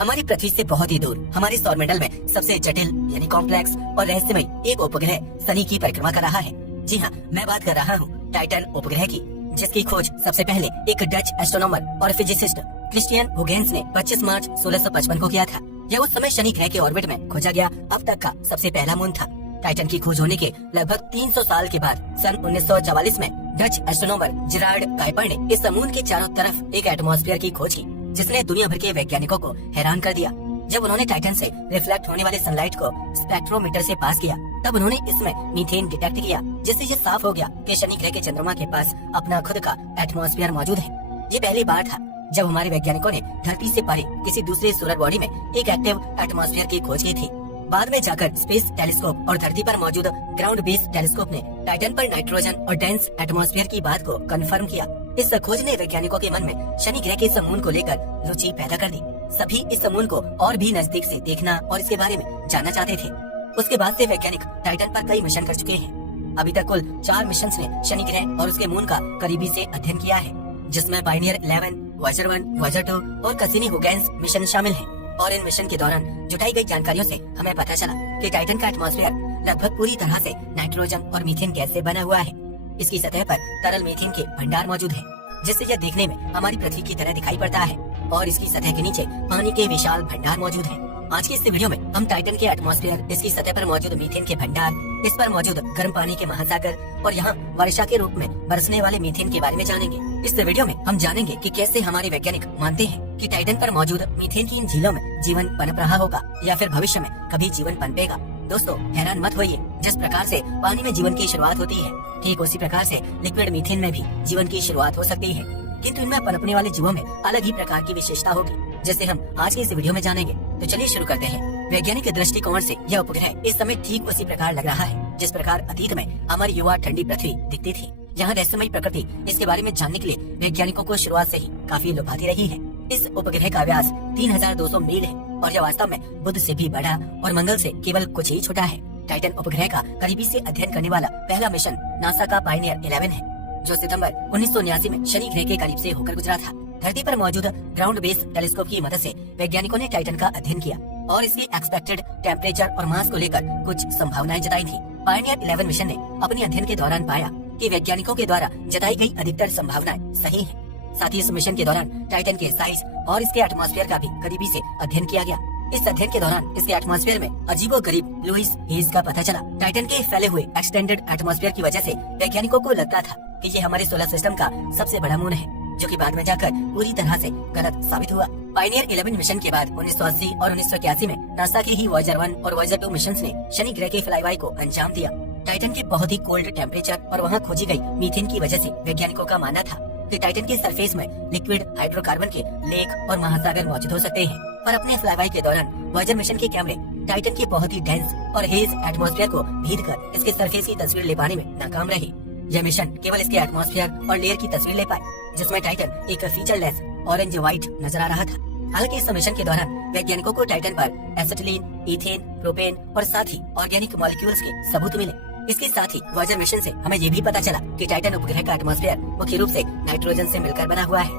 हमारी पृथ्वी से बहुत ही दूर हमारे सौरमंडल में सबसे जटिल यानी कॉम्प्लेक्स और रहस्यमय एक उपग्रह शनि की परिक्रमा कर रहा है। जी हाँ, मैं बात कर रहा हूँ टाइटन उपग्रह की, जिसकी खोज सबसे पहले एक डच एस्ट्रोनॉमर और फिजिसिस्ट क्रिस्टियन हुगेंस ने 25 मार्च 1655 को किया था। यह उस समय शनि ग्रह के ऑर्बिट में खोजा गया अब तक का सबसे पहला मून था। टाइटन की खोज होने के लगभग 300 साल के बाद सन 1944 में डच एस्ट्रोनॉमर जेरार्ड काइपर ने इस मून के चारों तरफ एक एटमॉस्फेयर की खोज की, जिसने दुनिया भर के वैज्ञानिकों को हैरान कर दिया। जब उन्होंने टाइटन से रिफ्लेक्ट होने वाले सनलाइट को स्पेक्ट्रोमीटर से पास किया, तब उन्होंने इसमें मीथेन डिटेक्ट किया, जिससे ये साफ हो गया कि शनि ग्रह के चंद्रमा के पास अपना खुद का एटमॉस्फेयर मौजूद है। ये पहली बार था जब हमारे वैज्ञानिकों ने धरती से परे किसी दूसरे सोलर बॉडी में एक एक्टिव एटमॉस्फेयर की खोज की थी। बाद में जाकर स्पेस टेलीस्कोप और धरती पर मौजूद ग्राउंड बेस टेलीस्कोप ने टाइटन पर नाइट्रोजन और डेंस एटमॉस्फेयर की बात को कंफर्म किया। इस खोज ने वैज्ञानिकों के मन में शनि ग्रह के इस मून को लेकर रुचि पैदा कर दी। सभी इस मून को और भी नजदीक से देखना और इसके बारे में जानना चाहते थे। उसके बाद से वैज्ञानिक टाइटन पर कई मिशन कर चुके हैं। अभी तक कुल 4 मिशन ने शनि ग्रह और उसके मून का करीबी से अध्ययन किया है, जिसमें पायनियर 11, वॉयेजर 1, वॉयेजर 2 और कैसिनी-हुगेंस मिशन शामिल हैं। और इन मिशन के दौरान जुटाई गई जानकारियों से हमें पता चला कि टाइटन का एटमॉस्फेयर लगभग पूरी तरह से नाइट्रोजन और मीथेन गैस से बना हुआ है। इसकी सतह पर तरल मीथेन के भंडार मौजूद है, जिससे यह देखने में हमारी पृथ्वी की तरह दिखाई पड़ता है। और इसकी सतह के नीचे पानी के विशाल भंडार मौजूद हैं। आज की इस वीडियो में हम टाइटन के एटमॉस्फेयर, इसकी सतह पर मौजूद मीथेन के भंडार, इस पर मौजूद गर्म पानी के महासागर और यहाँ वर्षा के रूप में बरसने वाले मीथेन के बारे में जानेंगे। इस वीडियो में हम जानेंगे कि कैसे हमारे वैज्ञानिक मानते हैं कि टाइटन पर मौजूद मीथेन की इन झीलों में जीवन पनप रहा होगा या फिर भविष्य में कभी जीवन पनपेगा। दोस्तों, हैरान मत होइए, जिस प्रकार से पानी में जीवन की शुरुआत होती है, ठीक उसी प्रकार से लिक्विड मीथेन में भी जीवन की शुरुआत हो सकती है, किंतु इनमें पनपने वाले जीवों में अलग ही प्रकार की विशेषता होगी, जैसे हम आज की इस वीडियो में जानेंगे। तो चलिए शुरू करते हैं। वैज्ञानिक दृष्टिकोण से यह उपग्रह इस समय ठीक उसी प्रकार लग रहा है जिस प्रकार अतीत में हमारी युवा ठंडी पृथ्वी दिखती थी। यहाँ रहस्यमय प्रकृति, इसके बारे में जानने के लिए वैज्ञानिकों को शुरुआत से ही काफी लुभाती रही है। इस उपग्रह का व्यास 3200 मील है और यह वास्तव में बुध से भी बड़ा और मंगल से केवल कुछ ही छोटा है। टाइटन उपग्रह का करीबी से अध्ययन करने वाला पहला मिशन नासा का पायनियर 11 है, जो सितंबर 1979 में शनि ग्रह के करीब से होकर गुजरा था। धरती पर मौजूद ग्राउंड बेस टेलीस्कोप की मदद से वैज्ञानिकों ने टाइटन का अध्ययन किया और इसके एक्सपेक्टेड टेम्परेचर और मास को लेकर कुछ संभावनाएं जताई थी। पायनियर 11 मिशन ने अपने अध्ययन के दौरान पाया कि वैज्ञानिकों के द्वारा जताई गई अधिकतर संभावनाएं सही हैं। साथ ही इस मिशन के दौरान टाइटन के साइज और इसके एटमॉस्फेयर का भी करीबी से अध्ययन किया गया। इस अध्ययन के दौरान इसके एटमॉस्फेयर में अजीबोगरीब ब्लूइश हेज का पता चला। टाइटन के फैले हुए एक्सटेंडेड एटमॉस्फेयर की वजह से वैज्ञानिकों को लगता था कि ये हमारे सोलर सिस्टम का सबसे बड़ा मून है, जो कि बाद में जाकर पूरी तरह से गलत साबित हुआ। पायनियर 11 मिशन के बाद 1980 और 1981 में नासा के ही वॉयेजर 1 और वॉयेजर 2 मिशंस ने शनि ग्रह के फ्लाईबाय को अंजाम दिया। टाइटन के बहुत ही कोल्ड टेम्परेचर और वहाँ खोजी गई मीथेन की वजह से वैज्ञानिकों का मानना था कि टाइटन के सरफेस में लिक्विड हाइड्रोकार्बन के लेक और महासागर मौजूद हो सकते हैं। पर अपने फ्लाईबाय के दौरान वॉयेजर मिशन के कैमरे टाइटन के बहुत ही डेंस और हेज एटमॉस्फेयर को भीद कर इसके सरफेस की तस्वीर ले पाने में नाकाम रहे। यह मिशन केवल इसके एटमॉस्फेयर और लेयर की तस्वीर ले पाए, जिसमें टाइटन एक फीचरलेस ऑरेंज व्हाइट नजर आ रहा था। हालांकि इस मिशन के दौरान वैज्ञानिकों को टाइटन पर एसिटिलीन, इथेन, प्रोपेन और साथ ही ऑर्गेनिक मॉलिक्यूल्स के सबूत मिले। इसके साथ ही वॉयेजर मिशन से हमें ये भी पता चला कि टाइटन उपग्रह का एटमॉस्फेयर मुख्य रूप से नाइट्रोजन से मिलकर बना हुआ है,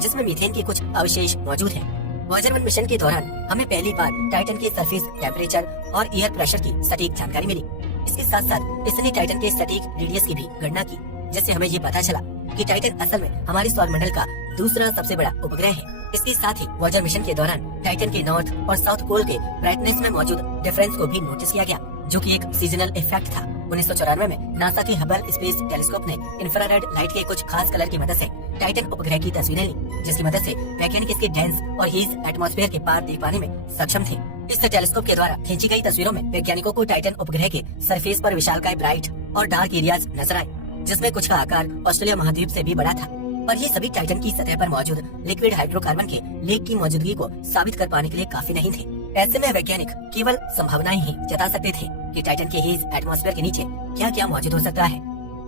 जिसमें मीथेन के कुछ अवशेष मौजूद हैं। वॉयेजर 1 मिशन के दौरान हमें पहली बार टाइटन के सरफेस टेम्परेचर और एयर प्रेशर की सटीक जानकारी मिली। इसके साथ साथ इसने टाइटन के सटीक रेडियस की भी गणना की, जिससे हमें ये पता चला कि टाइटन असल में हमारे सौरमंडल का दूसरा सबसे बड़ा उपग्रह है। इसके साथ ही वॉयेजर मिशन के दौरान टाइटन के नॉर्थ और साउथ पोल के ब्राइटनेस में मौजूद डिफरेंस को भी नोटिस किया गया, जो कि एक सीजनल इफेक्ट था। 1994 में नासा के हबल स्पेस टेलीस्कोप ने इंफ्रारेड लाइट के कुछ खास कलर की मदद से टाइटन उपग्रह की तस्वीरें ली, जिसकी मदद से वैज्ञानिक इसके डेंस और हेज एटमॉस्फेयर के पार देख पाने में सक्षम थे। इस टेलीस्कोप के द्वारा खींची गई तस्वीरों में वैज्ञानिकों को टाइटन उपग्रह के सरफेस पर विशालकाय ब्राइट और डार्क एरियाज नजर आए, जिसमें कुछ का आकार ऑस्ट्रेलिया महाद्वीप से भी बड़ा था। पर ये सभी टाइटन की सतह पर मौजूद लिक्विड हाइड्रोकार्बन के लेक की मौजूदगी को साबित कर पाने के लिए काफी नहीं थे। ऐसे में वैज्ञानिक केवल संभावनाएं ही जता सकते थे कि टाइटन के हेज एटमॉस्फेयर के नीचे क्या क्या मौजूद हो सकता है।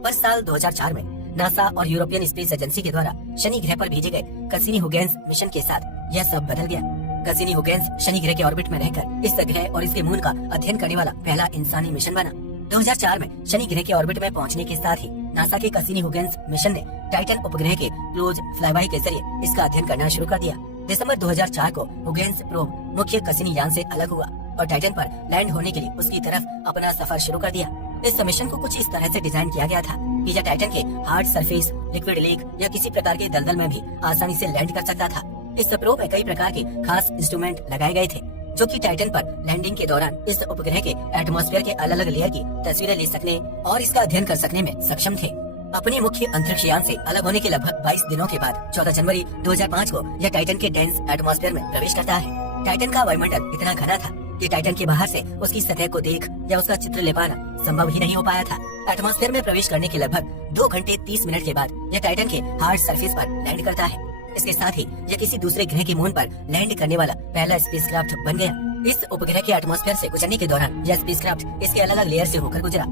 पर साल 2004 में नासा और यूरोपियन स्पेस एजेंसी के द्वारा शनि ग्रह पर भेजे गए कैसिनी-हुगेंस मिशन के साथ यह सब बदल गया। कैसिनी-हुगेंस शनि ग्रह के ऑर्बिट में रहकर इस ग्रह और इसके मून का अध्ययन करने वाला पहला इंसानी मिशन बना। 2004 में शनि ग्रह के ऑर्बिट में पहुंचने के साथ ही नासा के कैसिनी-हुगेंस मिशन ने टाइटन उपग्रह के क्लोज फ्लाईबाय के जरिए इसका अध्ययन करना शुरू कर दिया। दिसंबर 2004 को हुगेन्स प्रोब मुख्य कसिनी यान से अलग हुआ और टाइटन पर लैंड होने के लिए उसकी तरफ अपना सफर शुरू कर दिया। इस मिशन को कुछ इस तरह से डिजाइन किया गया था कि यह टाइटन के हार्ड सरफेस, लिक्विड लेक या किसी प्रकार के दलदल में भी आसानी से लैंड कर सकता था। इस प्रोब में कई प्रकार के खास इंस्ट्रूमेंट लगाए गए थे जो कि टाइटन पर लैंडिंग के दौरान इस उपग्रह के एटमॉस्फेयर के अलग अलग लेयर की तस्वीरें ले सकने और इसका अध्ययन कर सकने में सक्षम थे। अपने मुख्य अंतरिक्ष यान से अलग होने के लगभग 22 दिनों के बाद 14 जनवरी 2005 को यह टाइटन के डेंस एटमॉस्फेयर में प्रवेश करता है। टाइटन का वायुमंडल इतना घना था कि टाइटन के बाहर से उसकी सतह को देख या उसका चित्र ले पाना संभव ही नहीं हो पाया था। एटमॉस्फेयर में प्रवेश करने के लगभग 2 घंटे 30 मिनट के बाद यह टाइटन के हार्ड सरफेस पर लैंड करता है। इसके साथ ही यह किसी दूसरे ग्रह के मून पर लैंड करने वाला पहला स्पेसक्राफ्ट बन गया। इस उपग्रह के एटमॉस्फेयर से गुजरने के दौरान यह स्पेसक्राफ्ट इसके अलग अलग लेयर से होकर गुजरा।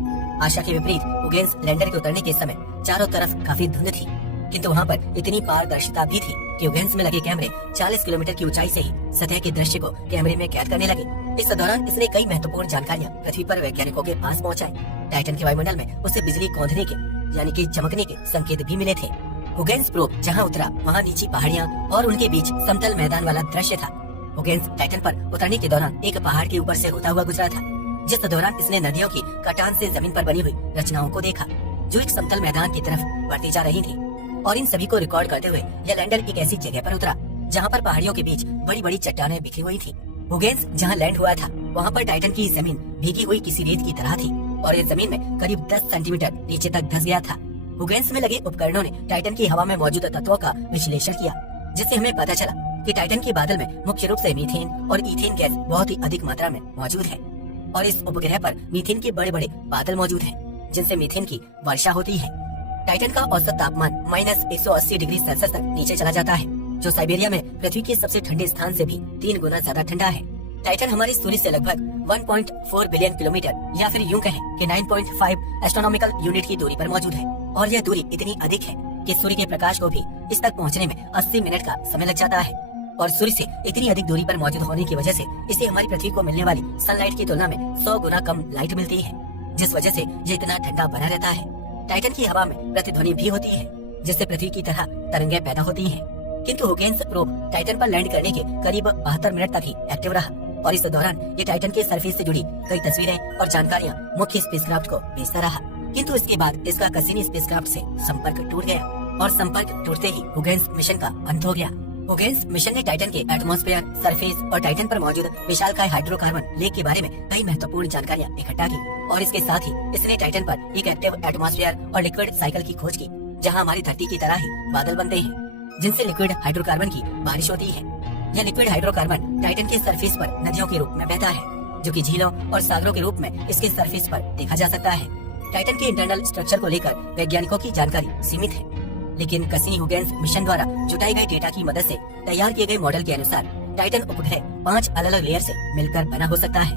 आशा के विपरीत हुगेन्स लैंडर के उतरने के समय चारों तरफ काफी धुंध थी, किंतु वहाँ पर इतनी पारदर्शिता भी थी कि हुगेन्स में लगे कैमरे 40 किलोमीटर की ऊंचाई से ही सतह के दृश्य को कैमरे में कैद करने लगे। इस दौरान इसने कई महत्वपूर्ण जानकारियाँ पृथ्वी पर वैज्ञानिकों के पास पहुँचाई। टाइटन के वायुमंडल में उसे बिजली कौंधने के यानी कि चमकने के संकेत भी मिले थे। हुगेन्स प्रोब जहाँ उतरा वहाँ नीची पहाड़ियाँ और उनके बीच समतल मैदान वाला दृश्य था। हुगेन्स टाइटन पर उतरने के दौरान एक पहाड़ के ऊपर से होता हुआ गुजरा था, जिस दौरान इसने नदियों की कटान से जमीन पर बनी हुई रचनाओं को देखा जो एक समतल मैदान की तरफ बढ़ती जा रही थी। और इन सभी को रिकॉर्ड करते हुए यह लैंडर एक ऐसी जगह पर उतरा जहाँ पर पहाड़ियों के बीच बड़ी बड़ी चट्टानें बिखरी हुई थी। हुगेन्स जहाँ लैंड हुआ था वहाँ पर टाइटन की जमीन भीगी हुई किसी रेत की तरह थी और यह जमीन में करीब 10 सेंटीमीटर नीचे तक धंस गया था। हुगेन्स में लगे उपकरणों ने टाइटन की हवा में मौजूद तत्वों का विश्लेषण किया, जिससे हमें पता चला कि टाइटन के बादल में मुख्य रूप से मीथेन और इथेन गैस बहुत ही अधिक मात्रा में मौजूद है और इस उपग्रह पर मीथेन के बड़े बड़े बादल मौजूद हैं, जिनसे मीथेन की वर्षा होती है। टाइटन का औसत तापमान -180 डिग्री सेल्सियस तक नीचे चला जाता है, जो साइबेरिया में पृथ्वी के सबसे ठंडे स्थान से भी 3 गुना ज्यादा ठंडा है। टाइटन हमारे सूर्य से लगभग 1.4 बिलियन किलोमीटर या फिर यूं कहें कि 9.5 एस्ट्रोनॉमिकल यूनिट की दूरी पर मौजूद है और यह दूरी इतनी अधिक है कि सूर्य के प्रकाश को भी इस तक पहुंचने में 80 मिनट का समय लग जाता है। और सूर्य से इतनी अधिक दूरी पर मौजूद होने की वजह से इसे हमारी पृथ्वी को मिलने वाली सनलाइट की तुलना में 100 गुना कम लाइट मिलती है, जिस वजह से ये इतना ठंडा बना रहता है। टाइटन की हवा में प्रतिध्वनि भी होती है, जिससे पृथ्वी की तरह तरंगें पैदा होती हैं। किंतु हुगेन्स प्रोब टाइटन पर लैंड करने के करीब 72 मिनट तक ही एक्टिव रहा और इस दौरान ये टाइटन के सरफेस से जुड़ी कई तस्वीरें और जानकारियां मुख्य स्पेसक्राफ्ट को भेजता रहा। किंतु इसके बाद इसका कसिनी स्पेसक्राफ्ट से संपर्क टूट गया और संपर्क टूटते ही हुगेन्स मिशन का अंत हो गया। हुगेन्स मिशन ने टाइटन के एटमॉस्फेयर, सरफेस और टाइटन पर मौजूद विशालकाय हाइड्रोकार्बन लेक के बारे में कई महत्वपूर्ण जानकारियां इकट्ठा की और इसके साथ ही इसने टाइटन पर एक एक्टिव एटमॉस्फेयर और लिक्विड साइकिल की खोज की, जहां हमारी धरती की तरह ही बादल बनते हैं, जिनसे लिक्विड हाइड्रोकार्बन की बारिश होती है। यह लिक्विड हाइड्रोकार्बन टाइटन के सरफेस पर नदियों के रूप में बहता है, जो कि झीलों और सागरों के रूप में इसके सरफेस पर देखा जा सकता है। टाइटन के इंटरनल स्ट्रक्चर को लेकर वैज्ञानिकों की जानकारी सीमित है, लेकिन कसिनी हुगेन्स मिशन द्वारा जुटाई गई डेटा की मदद से तैयार किए गए मॉडल के अनुसार टाइटन उपग्रह 5 अलग अलग लेयर से मिलकर बना हो सकता है,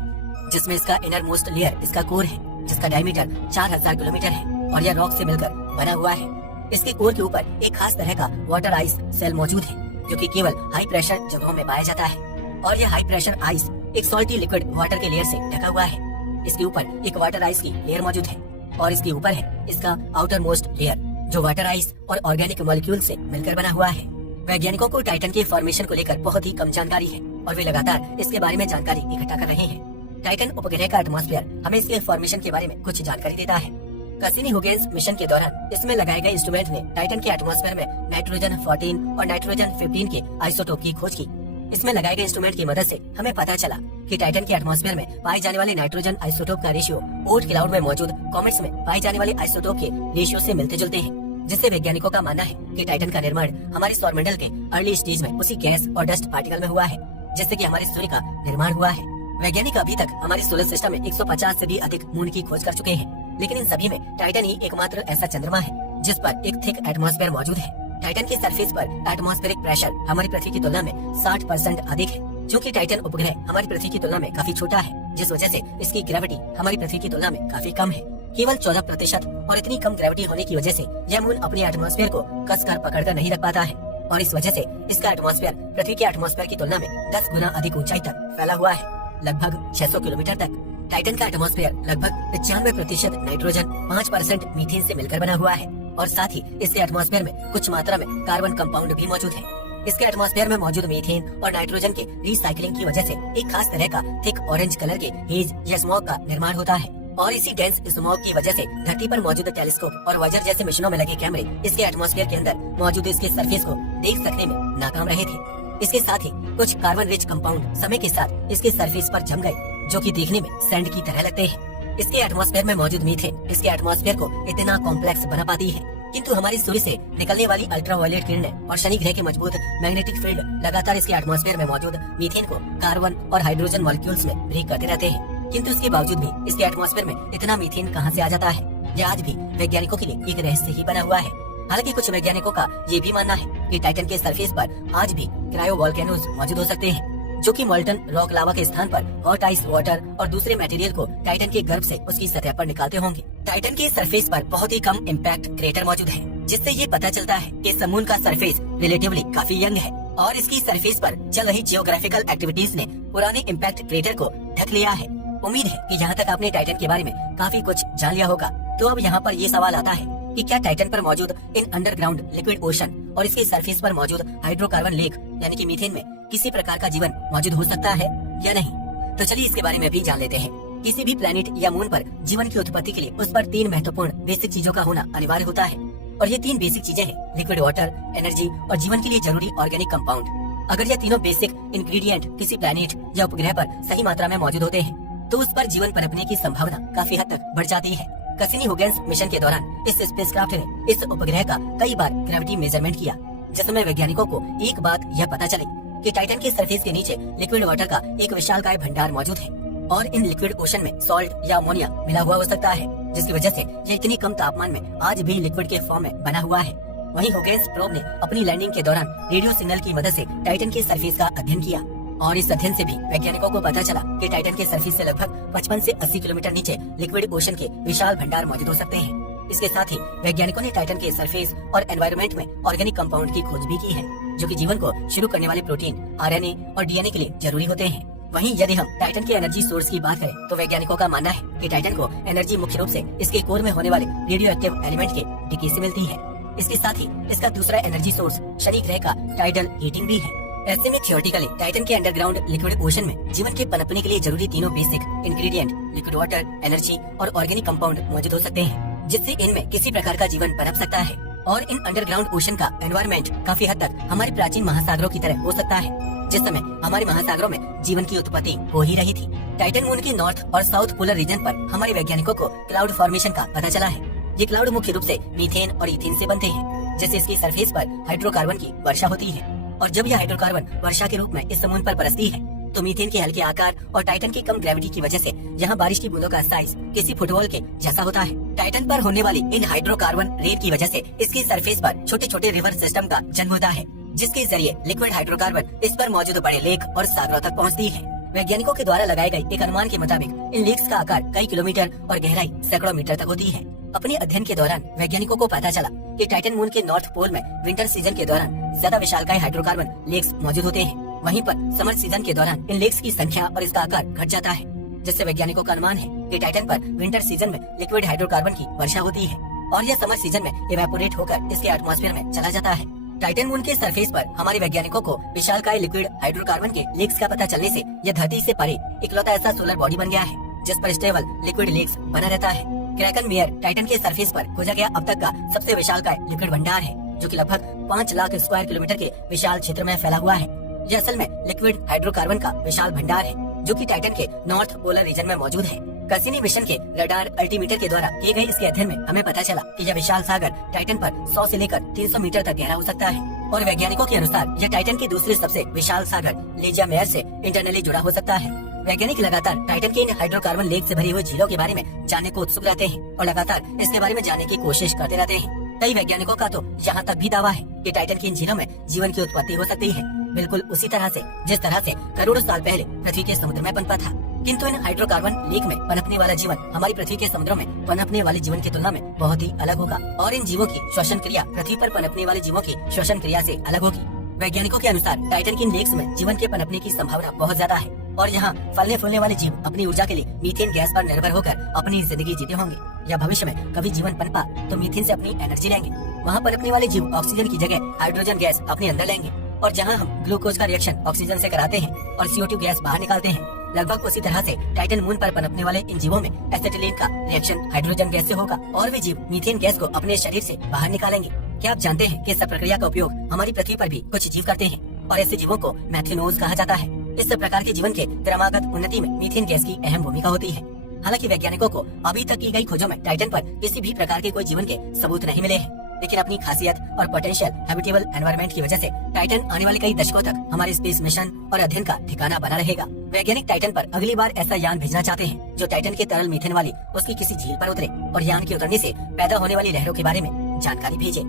जिसमें इसका इनर मोस्ट लेयर इसका कोर है, जिसका डायमीटर 4000 किलोमीटर है और यह रॉक से मिलकर बना हुआ है। इसके कोर के ऊपर एक खास तरह का वाटर आइस सेल मौजूद है, जो कि केवल हाई प्रेशर जगहों में पाया जाता है और यह हाई प्रेशर आइस एक सॉल्टी लिक्विड वाटर के लेयर से ढका हुआ है। इसके ऊपर एक वाटर आइस की लेयर मौजूद है और इसके ऊपर है इसका आउटर मोस्ट लेयर, जो वाटर आइस और ऑर्गेनिक मॉलिक्यूल से मिलकर बना हुआ है। वैज्ञानिकों को टाइटन के फॉर्मेशन को लेकर बहुत ही कम जानकारी है और वे लगातार इसके बारे में जानकारी इकट्ठा कर रहे हैं। टाइटन उपग्रह का एटमॉस्फेयर हमें इसके फॉर्मेशन के बारे में कुछ जानकारी देता है। कसिनी हुगेन्स मिशन के दौरान इसमें लगाए गए इंस्ट्रूमेंट ने टाइटन के एटमॉस्फेयर में नाइट्रोजन 14 और नाइट्रोजन 15 के आइसोटोप की खोज की। इसमें लगाए गए इंस्ट्रूमेंट की मदद से हमें पता चला कि टाइटन के एटमॉस्फेयर में पाए जाने वाले नाइट्रोजन आइसोटोप का रेशियो ओर्ट क्लाउड में मौजूद कॉमेट्स में पाए जाने वाले आइसोटोप के रेशियो से मिलते जुलते हैं, जिससे वैज्ञानिकों का मानना है कि टाइटन का निर्माण हमारे सौरमंडल के अर्ली स्टेज में उसी गैस और डस्ट पार्टिकल में हुआ है, जिससे कि हमारे सूर्य का निर्माण हुआ है। वैज्ञानिक अभी तक हमारे सोलर सिस्टम में 150 से भी अधिक मून की खोज कर चुके हैं, लेकिन इन सभी में टाइटन ही एकमात्र ऐसा चंद्रमा है जिस पर एक थिक एटमॉस्फेयर मौजूद है। टाइटन के सरफेस पर एटमॉस्फेरिक प्रेशर हमारी पृथ्वी की तुलना में 60% अधिक है, क्योंकि टाइटन उपग्रह हमारी पृथ्वी की तुलना में काफी छोटा है, जिस वजह से इसकी ग्रेविटी हमारी पृथ्वी की तुलना में काफी कम है, केवल 14%। और इतनी कम ग्रेविटी होने की वजह से यह मून अपने एटमॉस्फेयर को कसकर पकड़कर नहीं रख पाता है और इस वजह से इसका एटमॉस्फेयर पृथ्वी के एटमॉस्फेयर की तुलना में 10 गुना अधिक ऊंचाई तक फैला हुआ है, लगभग 600 किलोमीटर तक। टाइटन का एटमॉस्फेयर लगभग 95% नाइट्रोजन, 5% मीथेन से मिलकर बना हुआ है और साथ ही इसके एटमॉस्फेयर में कुछ मात्रा में कार्बन कंपाउंड भी मौजूद है। इसके एटमॉस्फेयर में मौजूद मीथेन और नाइट्रोजन के रिसाइकलिंग की वजह से एक खास तरह का थिक ऑरेंज कलर के हेज या स्मॉग का निर्माण होता है। और इसी डेंस स्मॉग की वजह से धरती पर मौजूद टेलीस्कोप और वाइजर जैसे मिशनों में लगे कैमरे इसके एटमॉस्फेयर के अंदर मौजूद इसके सरफेस को देख सकने में नाकाम रहे थे। इसके साथ ही कुछ कार्बन रिच कंपाउंड समय के साथ इसके सरफेस पर जम गए, जो कि देखने में सैंड की तरह लगते हैं। इसके एटमॉस्फेयर में मौजूद मीथेन इसके एटमॉस्फेयर को इतना कॉम्प्लेक्स बना पाती है, किंतु हमारे सूर्य से निकलने वाली अल्ट्रावायलेट किरणें और शनि ग्रह के मजबूत मैग्नेटिक फील्ड लगातार इसके एटमॉस्फेयर में मौजूद मीथेन को कार्बन और हाइड्रोजन मॉलिक्यूल्स में ब्रेक करते रहते हैं। किंतु इसके बावजूद भी इसके एटमॉस्फेयर में इतना मीथेन कहां से आ जाता है, यह आज भी वैज्ञानिकों के लिए एक रहस्य ही बना हुआ है। हालांकि कुछ वैज्ञानिकों का ये भी मानना है कि टाइटन के सरफेस पर आज भी क्रायो वोल्केनोज मौजूद हो सकते हैं, जो कि मोल्टन रॉक लावा के स्थान पर हॉट आइस वाटर और दूसरे मटेरियल को टाइटन के गर्भ से उसकी सतह पर निकालते होंगे। टाइटन के सरफेस पर बहुत ही कम इम्पैक्ट क्रेटर मौजूद है, जिससे ये पता चलता है कि समून का सरफेस रिलेटिवली काफी यंग है और इसकी सरफेस पर चल रही जियोग्राफिकल एक्टिविटीज ने पुराने इम्पैक्ट क्रेटर को ढक लिया है। उम्मीद है कि यहाँ तक आपने टाइटन के बारे में काफी कुछ जान लिया होगा। तो अब यहाँ पर ये सवाल आता है कि क्या टाइटन पर मौजूद इन अंडरग्राउंड लिक्विड ओशन और इसके सरफेस पर मौजूद हाइड्रोकार्बन लेक यानी कि मीथेन में किसी प्रकार का जीवन मौजूद हो सकता है या नहीं? तो चलिए इसके बारे में भी जान लेते हैं। किसी भी प्लेनेट या मून पर जीवन की उत्पत्ति के लिए उस पर 3 महत्वपूर्ण बेसिक चीजों का होना अनिवार्य होता है, और ये 3 बेसिक चीजें हैं लिक्विड वाटर, एनर्जी और जीवन के लिए जरूरी ऑर्गेनिक कंपाउंड। अगर ये तीनों बेसिक इंग्रेडिएंट किसी प्लेनेट या उपग्रह पर सही मात्रा में मौजूद होते हैं तो उस पर जीवन पनपने की संभावना काफी हद तक बढ़ जाती है। कैसिनी-हुगेन्स मिशन के दौरान इस स्पेसक्राफ्ट ने इस उपग्रह का कई बार ग्रेविटी मेजरमेंट किया, जिसमें वैज्ञानिकों को एक बात यह पता चली कि टाइटन के सरफेस के नीचे लिक्विड वाटर का एक विशालकाय भंडार मौजूद है और इन लिक्विड ओशन में सॉल्ट या अमोनिया मिला हुआ हो सकता है, जिसकी वजह से ये इतनी कम तापमान में आज भी लिक्विड के फॉर्म में बना हुआ है। वहीं हुगेन्स प्रोब ने अपनी लैंडिंग के दौरान रेडियो सिग्नल की मदद से टाइटन के सरफेस का अध्ययन किया और इस अध्ययन से भी वैज्ञानिकों को पता चला कि टाइटन के सरफेस से लगभग 55 से 80 किलोमीटर नीचे लिक्विड ओशन के विशाल भंडार मौजूद हो सकते हैं। इसके साथ ही वैज्ञानिकों ने टाइटन के सरफेस और एनवायरनमेंट में ऑर्गेनिक कंपाउंड की खोज भी की है, जो कि जीवन को शुरू करने वाले प्रोटीन, आरएनए और डीएनए के लिए जरूरी होते हैं। वहीं यदि हम टाइटन के एनर्जी सोर्स की बात करें तो वैज्ञानिकों का मानना है कि टाइटन को एनर्जी मुख्य रूप से इसके कोर में होने वाले रेडियो एक्टिव एलिमेंट के डिके से मिलती है। इसके साथ ही इसका दूसरा एनर्जी सोर्स शनि ग्रह का टाइडल हीटिंग भी है। ऐसे में थियोरेटिकली टाइटन के अंडरग्राउंड लिक्विड ओशन में जीवन के पनपने के लिए जरूरी तीनों basic ingredient liquid water, energy और ऑर्गेनिक कंपाउंड मौजूद हो सकते हैं, जिससे इनमें किसी प्रकार का जीवन पनप सकता है। और इन अंडरग्राउंड ओशन का एनवायरनमेंट काफी हद तक हमारे प्राचीन महासागरों की तरह हो सकता है, जिस समय हमारे महासागरों में जीवन की उत्पत्ति हो ही रही थी। टाइटन मून के नॉर्थ और साउथ पोलर रीजन पर हमारे वैज्ञानिकों को क्लाउड फॉर्मेशन का पता चला है। ये क्लाउड मुख्य रूप से मीथेन और इथेन से बनते हैं, जैसे इसकी सरफेस पर हाइड्रोकार्बन की वर्षा होती है और जब यह हाइड्रोकार्बन वर्षा के रूप में इस समून पर बरसती है तो मीथेन के हल्के आकार और टाइटन की कम ग्रेविटी की वजह से यहाँ बारिश की बूंदों का साइज किसी फुटबॉल के जैसा होता है। टाइटन पर होने वाली इन हाइड्रोकार्बन रेन की वजह से इसकी सरफेस पर छोटे छोटे रिवर सिस्टम का जन्म होता है, जिसके जरिए लिक्विड हाइड्रोकार्बन इस पर मौजूद बड़े लेक और सागरों तक पहुँचती है। वैज्ञानिकों के द्वारा लगाए गए एक अनुमान के मुताबिक इन लेक्स का आकार कई किलोमीटर और गहराई सैकड़ों मीटर तक होती है। अपने अध्ययन के दौरान वैज्ञानिकों को पता चला कि टाइटन मून के नॉर्थ पोल में विंटर सीजन के दौरान ज्यादा विशालकाय हाइड्रोकार्बन लेक्स मौजूद होते हैं। वहीं पर समर सीजन के दौरान इन लेक्स की संख्या और इसका आकार घट जाता है, जिससे वैज्ञानिकों का अनुमान है कि टाइटन पर विंटर सीजन में लिक्विड हाइड्रोकार्बन की वर्षा होती है और यह समर सीजन में इवेपोरेट होकर इसके एटमॉस्फेयर में चला जाता है। टाइटन मून के सरफेस पर हमारे वैज्ञानिकों को विशालकाय लिक्विड हाइड्रोकार्बन के लेक्स का पता चलने से यह धरती से परे इकलौता ऐसा सोलर बॉडी बन गया है जिस पर स्टेबल लिक्विड लेक्स बना रहता है। क्रैकन मेयर टाइटन के सरफेस पर खोजा गया अब तक का सबसे विशालकाय लिक्विड भंडार है, जो कि लगभग 5 लाख स्क्वायर किलोमीटर के विशाल क्षेत्र में फैला हुआ है। यह असल में लिक्विड हाइड्रोकार्बन का विशाल भंडार है, जो कि टाइटन के नॉर्थ पोलर रीजन में मौजूद है। कैसिनी मिशन के रडार अल्टीमीटर के द्वारा किए गए इसके अध्ययन में हमें पता चला कि यह विशाल सागर टाइटन पर 100 से लेकर 300 मीटर तक गहरा हो सकता है और वैज्ञानिकों के अनुसार यह टाइटन के दूसरे सबसे विशाल सागर लेजिया मेयर से इंटरनली जुड़ा हो सकता है। वैज्ञानिक लगातार टाइटन के इन हाइड्रोकार्बन लेक से भरी हुई झीलों के बारे में जानने को उत्सुक रहते हैं और लगातार इसके बारे में जानने की कोशिश करते रहते हैं। कई वैज्ञानिकों का तो यहाँ तक भी दावा है कि टाइटन की इन झीलों में जीवन की उत्पत्ति हो सकती है, बिल्कुल उसी तरह से जिस तरह से करोड़ों साल पहले पृथ्वी के समुद्र में पनपा था। किंतु इन हाइड्रोकार्बन लेक में पनपने वाला जीवन हमारी पृथ्वी के समुद्रों में पनपने वाले जीवन की तुलना में बहुत ही अलग होगा और इन जीवों की श्वसन क्रिया पृथ्वी पर पनपने वाले जीवों की श्वसन क्रिया से अलग होगी। वैज्ञानिकों के अनुसार टाइटन की इन लेक्स में जीवन के पनपने की संभावना बहुत ज्यादा है और यहाँ फलने फूलने वाले जीव अपनी ऊर्जा के लिए मीथेन गैस पर निर्भर होकर अपनी जिंदगी जीते होंगे या भविष्य में कभी जीवन पनपा तो मीथेन से अपनी एनर्जी लेंगे। वहाँ पनपने वाले जीव ऑक्सीजन की जगह हाइड्रोजन गैस अपने अंदर लेंगे और जहाँ हम ग्लूकोज का रिएक्शन ऑक्सीजन से कराते हैं और CO2 गैस बाहर निकालते हैं, लगभग उसी तरह से टाइटन मून पर पनपने वाले इन जीवों में एसिटिलीन का रिएक्शन हाइड्रोजन गैस से होगा और वे जीव मीथेन गैस को अपने शरीर से बाहर निकालेंगे। क्या आप जानते हैं कि इस प्रक्रिया का उपयोग हमारी पृथ्वी पर भी कुछ जीव करते हैं और ऐसे जीवों को मैथिनोज कहा जाता है। इस प्रकार के जीवन के क्रमागत उन्नति में मीथेन गैस की अहम भूमिका होती है। हालांकि वैज्ञानिकों को अभी तक की गई खोजों में टाइटन पर किसी भी प्रकार के कोई जीवन के सबूत नहीं मिले हैं, लेकिन अपनी खासियत और पोटेंशियल हैबिटेबल एनवायरनमेंट की वजह से टाइटन आने वाले कई दशकों तक हमारे स्पेस मिशन और अध्ययन का ठिकाना बना रहेगा। वैज्ञानिक टाइटन पर अगली बार ऐसा यान भेजना चाहते हैं जो टाइटन के तरल मीथेन वाली उसकी किसी झील पर उतरे और यान के उतरने से पैदा होने वाली लहरों के बारे में जानकारी भेजे।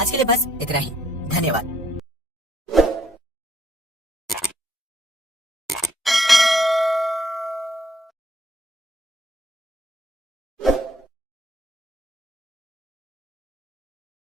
आज के लिए बस इतना ही। धन्यवाद।